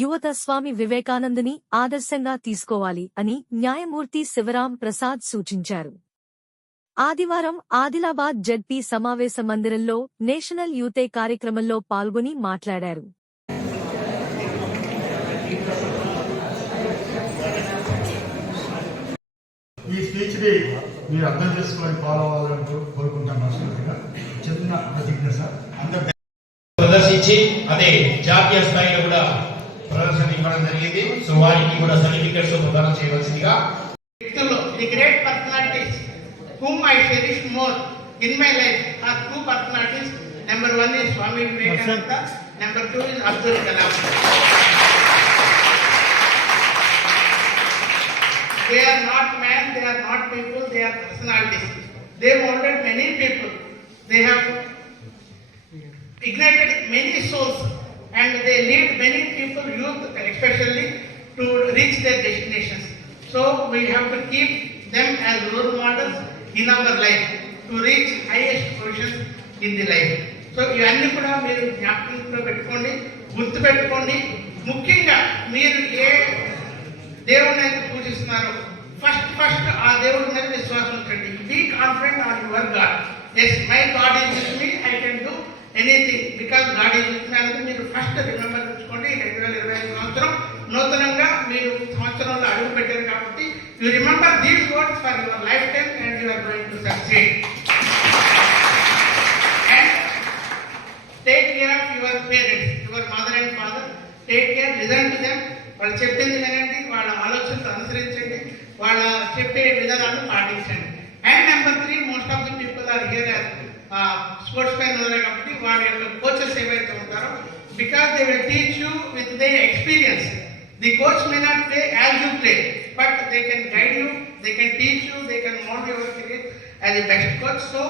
యువత స్వామి వివేకానందుని ఆదర్శంగా తీసుకోవాలి అని న్యాయమూర్తి శివరాం ప్రసాద్ సూచించారు. ఆదివారం ఆదిలాబాద్ జడ్పీ సమావేశ మందిరంలో నేషనల్ యూతే కార్యక్రమంలో పాల్గొని మాట్లాడారు. ఈ స్పీచ్ ని మీరు అర్థం చేసుకొని ఫాలో అవ్వాలని కోరుకుంటాను. చిన్న ప్రతిజ్ఞ సార్ ప్రదర్శించి అదే జాతీయ స్థాయిలో కూడా ప్రదర్శన ఇవ్వడం జరిగింది. సో వారికి కూడా సర్టిఫికెట్స్ ప్రదానం చేయవలసిందిగా. The great personalities whom I cherish more in my life are two personalities. Number one is Swami Vivekananda. Number two is Abdul Kalam. They are not men, they are not people, they are personalities. They molded many people. They have ignited many souls and they lead many people, youth especially, to reach their destinations. So we have to keep them as role models in our life to reach highest positions in the life. So ఇవన్నీ కూడా మీరు జ్ఞాపకంలో పెట్టుకోండి, గుర్తు పెట్టుకోండి. ముఖ్యంగా మీరు ఏ దేవుడిని అయితే పూజిస్తున్నారో ఫస్ట్ ఆ దేవుడి మీద విశ్వాసం ఉంచండి. Be confident on your God. Yes, my God is with me, I can do anything because God is with me అనేది మీరు ఫస్ట్ రిమెంబర్ ఉంచుకోండి. 2025 సంవత్సరం నూతనంగా మీరు సంవత్సరంలో అడుగు పెట్టారు కాబట్టి you remember these words for your life time and you are going to succeed. And take care of your parents, your mother and father. Take care, listen to them. వాళ్ళు చెప్పింది వినండి, వాళ్ళ ఆలోచనలు అనుసరించండి, వాళ్ళ చెప్పే విధానాలను పాటించండి. And number 3, most of the people are here sportsmen ఉన్నారు కాబట్టి వాళ్ళ యొక్క కోచెస్ ఏవైతే ఉంటారో because they will teach you with they experience. The coach may not play as you play, but they can guide you, they can teach you, they can mould your career as the best coach. So